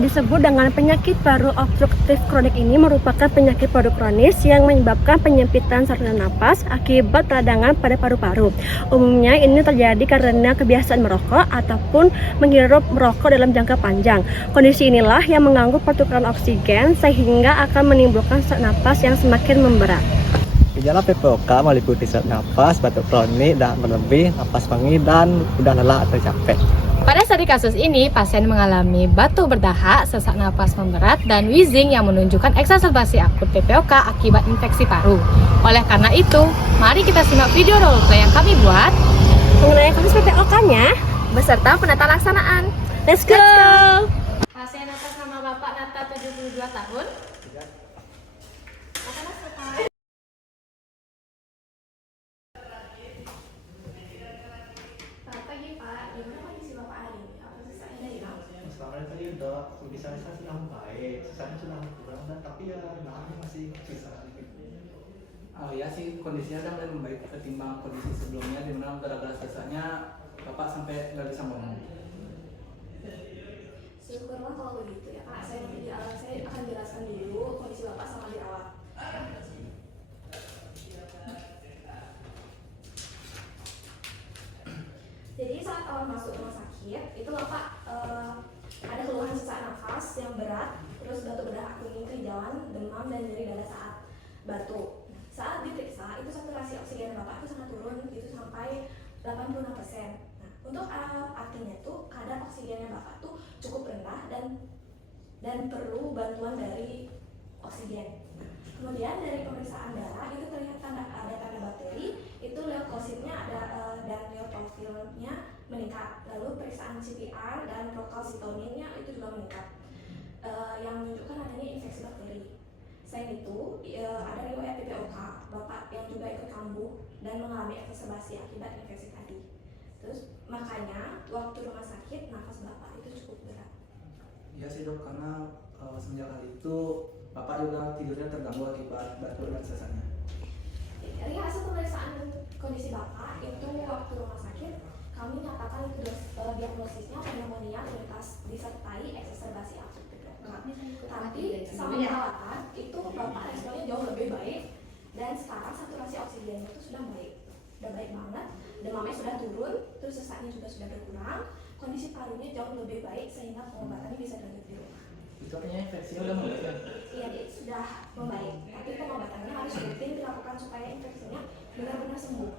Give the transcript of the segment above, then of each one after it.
disebut dengan penyakit paru obstruktif kronik ini merupakan penyakit paru kronis yang menyebabkan penyempitan saluran napas akibat peradangan pada paru-paru. Umumnya ini terjadi karena kebiasaan merokok ataupun menghirup merokok dalam jangka panjang. Kondisi inilah yang mengganggu pertukaran oksigen sehingga akan menimbulkan sesak napas yang semakin memberat. Gejala PPOK meliputi sesak napas, batuk kronik, dahak berlebih, napas wangi, dan mudah lelah atau capek. Pada studi kasus ini, pasien mengalami batuk berdahak, sesak napas memberat, dan wheezing yang menunjukkan eksaserbasi akut PPOK akibat infeksi paru. Oleh karena itu, mari kita simak video roleplay yang kami buat Mengenai kasus PPOK-nya, beserta penata laksanaan. let's go! Pasien atas nama Bapak Nata 72 tahun. Selamat pagi Pak, gimana kondisi Bapak hari ini? Apa sesaknya dari hilang? Selama ini tadi udah kondisinya sudah membaik, sesaknya sudah berkurang, tapi ya nahannya masih susah. Oh ya sih, kondisinya kan lebih membaik ketimbang kondisi sebelumnya di mana gara-gara sesaknya Bapak sampai nggak bisa ngomong. Syukurlah kalau begitu ya Pak. Saya akan jelaskan dulu kondisi Bapak sama dirawat. Jadi saat awal masuk rumah sakit, itu Bapak ada keluhan sesak nafas yang berat, terus batuk berdahak kuning kehijauan, demam, dan nyeri dada saat batuk. Saat diperiksa, itu saturasi oksigen Bapak itu sangat turun, itu sampai 86%. Nah, untuk artinya tuh kadar oksigennya Bapak tuh cukup rendah dan perlu bantuan dari oksigen. Kemudian dari pemeriksaan darah itu terlihat ada tanda bakteri, itu leukositnya ada dan neutrofilnya meningkat. Lalu periksaan CPR dan procalcitoninnya itu juga meningkat, yang menunjukkan adanya infeksi bakteri. Selain itu, ada riwayat PPOK, Bapak yang juga ikut kambuh dan mengalami eksaserbasi akibat infeksi tadi. Terus makanya waktu rumah sakit nafas Bapak itu cukup berat. Iya sih dok, karena semenjak hari itu Bapak juga tidurnya terganggu akibat batuk dan sesaknya. Dari hasil pemeriksaan kondisi Bapak itu waktu rumah sakit, kami nyatakan itu diagnosisnya pneumonia lintas disertai eksaserbasi akut PPOK. Tapi selama perawatan itu Bapak responnya jauh lebih baik dan sekarang saturasi oksigennya itu sudah baik banget, demamnya sudah turun, terus sesaknya juga sudah berkurang, kondisi parunya jauh lebih baik sehingga pengobatannya bisa dilanjut di rumah. Itu artinya infeksinya udah membaik ya? Iya, sudah membaik, tapi pengobatannya harus rutin dilakukan supaya infeksinya benar-benar sembuh.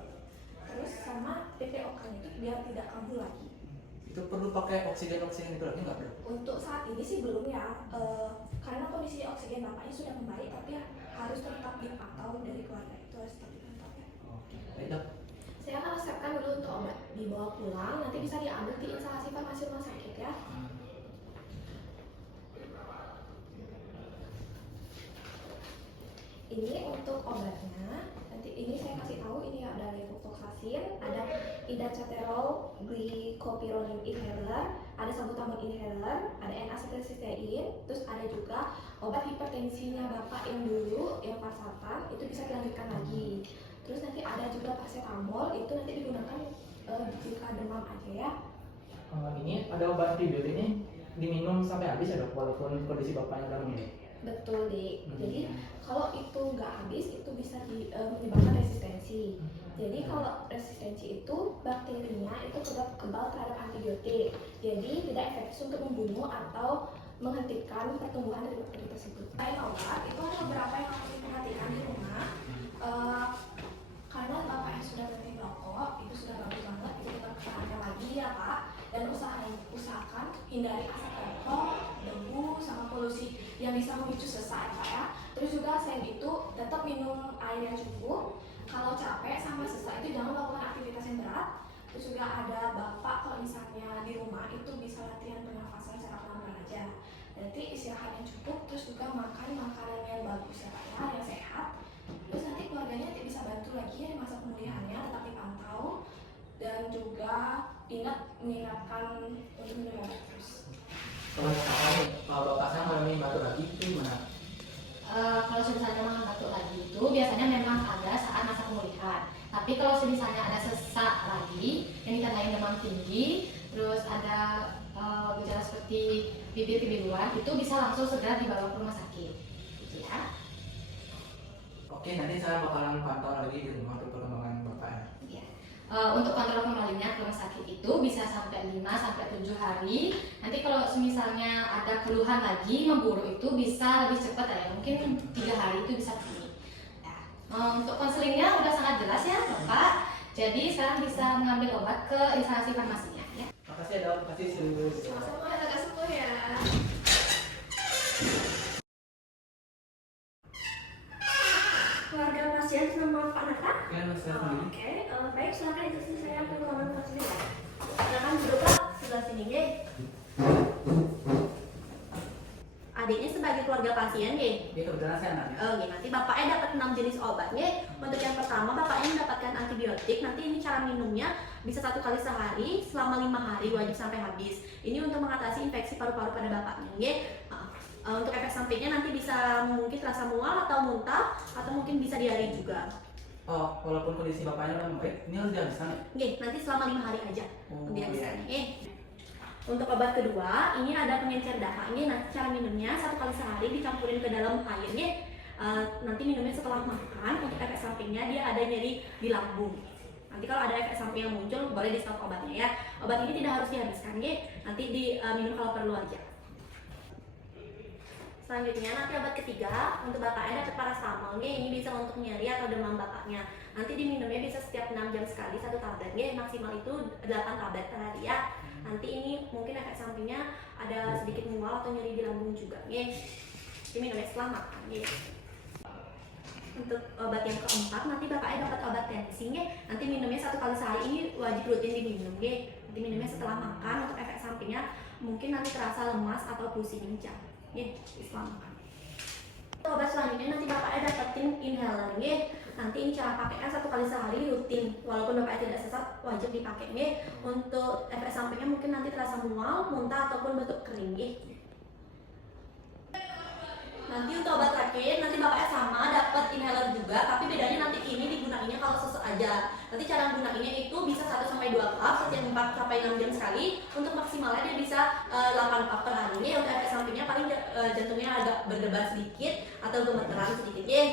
Terus sama PPOK-nya itu biar tidak kambuh lagi. Itu perlu pakai oksigen itu lagi nggak dok? Untuk saat ini sih belum ya, karena kondisi oksigen Bapaknya sudah membaik, tapi harus tetap dipantau dari keluarga, itu harus tetap dipantau ya. Oke, baik dok. Saya akan resepkan dulu untuk obat, dibawa pulang, nanti bisa diambil di instalasi farmasi rumah sakit ya. Ini untuk obatnya, nanti ini saya kasih tahu, ini ada levofloxacin, ada idacaterol glycopyrrolin inhaler, ada salbutamol inhaler, ada N-acetylcysteine, terus ada juga obat hipertensinya Bapak yang dulu, yang valsartan, itu bisa dilanjutkan lagi. Terus nanti ada juga paracetamol, itu nanti digunakan jika demam aja ya. Ini ada obat tidur ini diminum sampai habis ya dok, walaupun kondisi Bapaknya udah membaik. Betul deh. Jadi kalau itu nggak habis itu bisa menyebabkan resistensi. Jadi kalau resistensi itu bakterinya itu kebal terhadap antibiotik. Jadi tidak efektif untuk membunuh atau menghentikan pertumbuhan dari bakteri tersebut. Selain obat itu ada beberapa yang harus diperhatikan di rumah. Karena Bapak yang sudah berhenti merokok itu sudah bagus banget, itu kita pertahankan lagi ya Pak. Dan usahakan hindari asap rokok, debu, sama polusi yang bisa memicu sesak ya Pak ya. Terus juga selain itu tetap minum air yang cukup. Kalau capek sama sesak itu jangan melakukan aktivitas yang berat. Terus juga ada Bapak kalau misalnya di rumah itu bisa latihan pernafasan secara pelan-pelan aja. Nanti istirahat yang cukup, terus juga makan makanan yang bagus ya Pak ya, yang sehat. Terus nanti keluarganya nanti bisa bantu lagi ya di masa pemulihannya, tetap dipantau dan juga mengingatkan untuk minum obat terus. Kalau Bapak saya mengalami batuk lagi itu gimana? Kalau misalnya memang batuk lagi itu biasanya memang ada saat masa pemulihan. Tapi kalau misalnya ada sesak lagi yang ditandai demam tinggi, terus ada gejala seperti bibir kebiruan, itu bisa langsung segera dibawa ke rumah sakit. Gitu ya. Oke, nanti saya bakalan pantau lagi di rumah untuk perkembangan bapaknya. Ya. Untuk kontrol kembalinya ke rumah sakit itu bisa sampai 5 sampai 7 hari. Nanti kalau misalnya ada keluhan lagi memburuk itu bisa lebih cepat ya, mungkin 3 hari itu bisa pulih. Untuk konselingnya udah sangat jelas ya Bapak. Jadi sekarang bisa mengambil obat ke instalasi farmasinya ya. Makasih ya dok, makasih serius. Sama-sama, lekas sembuh ya. Keluarga pasien nama Pak Nata. Ya, mas saya sendiri. Oke, baik, silakan instruksi saya ke ruangan fasilitas ya. Silakan duduk Pak, sebelah sini ya. Adiknya sebagai keluarga pasien ya. Ya kebetulan saya anaknya. Oke, nanti bapaknya dapat 6 jenis obatnya. Untuk yang pertama bapaknya mendapatkan antibiotik. Nanti ini cara minumnya bisa 1 kali sehari selama 5 hari, wajib sampai habis. Ini untuk mengatasi infeksi paru-paru pada bapaknya. Ya. Untuk efek sampingnya nanti bisa mungkin terasa mual atau muntah atau mungkin bisa diare juga. Oh, walaupun kondisi bapaknya udah membaik, ini harus dihabiskan ya? Oke, nanti selama 5 hari aja Oh, dihabiskan. Untuk obat kedua, ini ada pengencer darah. Ini nanti cara minumnya 1 kali sehari dicampurin ke dalam airnya. Nanti minumnya setelah makan. Untuk efek sampingnya dia ada nyeri di lambung. Nanti kalau ada efek samping yang muncul boleh di stop obatnya ya. Obat ini tidak harus dihabiskan ya. Nanti diminum kalau perlu aja. Selanjutnya nanti obat ketiga untuk bapaknya dapat paracetamol nih, ini bisa untuk nyeri atau demam bapaknya. Nanti diminumnya bisa setiap 6 jam sekali 1 tablet nih, maksimal itu 8 tablet per hari ya. Nanti ini mungkin efek sampingnya ada sedikit mual atau nyeri di lambung juga nih. Diminumnya setelah makan nih. Untuk obat yang keempat nanti bapaknya dapat obat tensi nih. Nanti minumnya 1 kali sehari, ini wajib rutin diminum nih. Nanti minumnya setelah makan. Untuk efek sampingnya mungkin nanti terasa lemas atau pusing jam. Nih, Islam. Obat selanjutnya nanti bapaknya dapetin inhaler nih. Nanti ini cara pakainya 1 kali sehari rutin. Walaupun bapaknya tidak sesak, wajib dipakai nih. Untuk efek sampingnya mungkin nanti terasa mual, muntah ataupun batuk kering nih. Nanti untuk obat terakhir nanti bapaknya sama dapat inhaler juga, tapi bedanya nanti ini digunainnya kalau sesek aja. Nanti cara gunainnya itu bisa 1 sampai 2 cup setiap 4 sampai 6 jam sekali. Untuk maksimalnya dia bisa 8 cup per hari. Ini untuk efek sampingnya paling jantungnya agak berdebar sedikit atau gemeteran sedikit ya.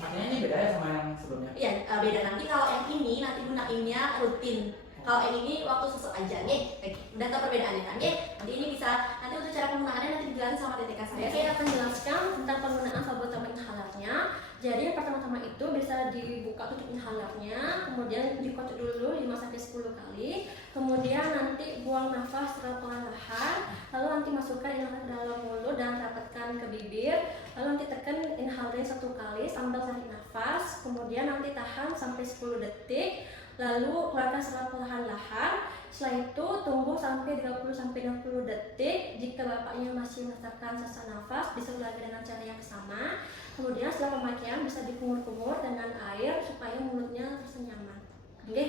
Artinya ini beda ya sama yang sebelumnya? Iya, beda. Nanti kalau yang ini nanti gunainnya rutin. Kalau yang ini waktu sesek aja nih. Udah tahu perbedaannya kan ya? Nanti ini bisa, nanti untuk cara penggunaannya nanti dijelasin sama TTK saya. Saya akan jelaskan tentang penggunaan salbutamol inhalernya. Jadi yang pertama-tama itu bisa dibuka tutup inhalernya, kemudian dikocok dulu 5 sampai 10 kali. Kemudian nanti buang nafas secara perlahan, lalu nanti masukkan inhaler dalam mulut dan rapatkan ke bibir. Lalu nanti tekan inhalernya 1 kali sambil tarik nafas, kemudian nanti tahan sampai 10 detik. Lalu keluarkan secara perlahan-lahan. Setelah itu tunggu sampai 30-60 detik. Jika bapaknya masih merasakan sesak nafas, bisa lagi dengan cara yang sama. Kemudian setelah pemakaian bisa dikumur-kumur dengan air supaya mulutnya terasa nyaman. Oke,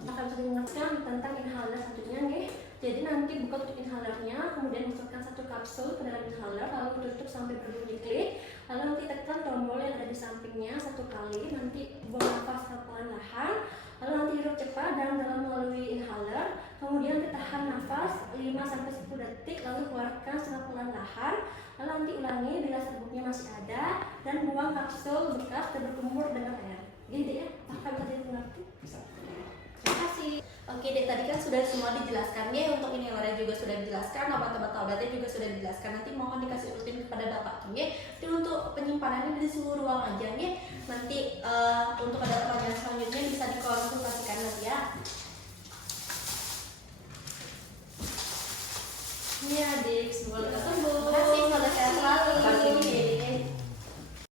apakah bisa dimengerti tentang inhaler selanjutnya nih? Jadi nanti buka tutup inhalernya, kemudian masukkan 1 kapsul ke dalam inhaler, lalu tutup sampai berbunyi klik. Lalu nanti tekan tombol yang ada di sampingnya 1 kali, nanti buang nafas perlahan-lahan. Lalu nanti hirup cepat dan dalam melalui inhaler. Kemudian ditahan nafas 5-10 detik, lalu keluarkan secara perlahan-lahan. Lalu nanti ulangi bila serbuknya masih ada dan buang kapsul bekas dan berkumur dengan air. Gitu ya, apakah bisa dimengerti? Bisa. Terima kasih. Oke deh, tadi kan sudah semua dijelaskan ya. Untuk inhalernya juga sudah dijelaskan, obat-obatnya juga sudah dijelaskan. Nanti mohon dikasih rutin kepada bapak ya. Dan untuk penyimpanannya di seluruh ruang aja ya. Nanti untuk ada pertanyaan selanjutnya bisa dikonsultasikan lagi ya.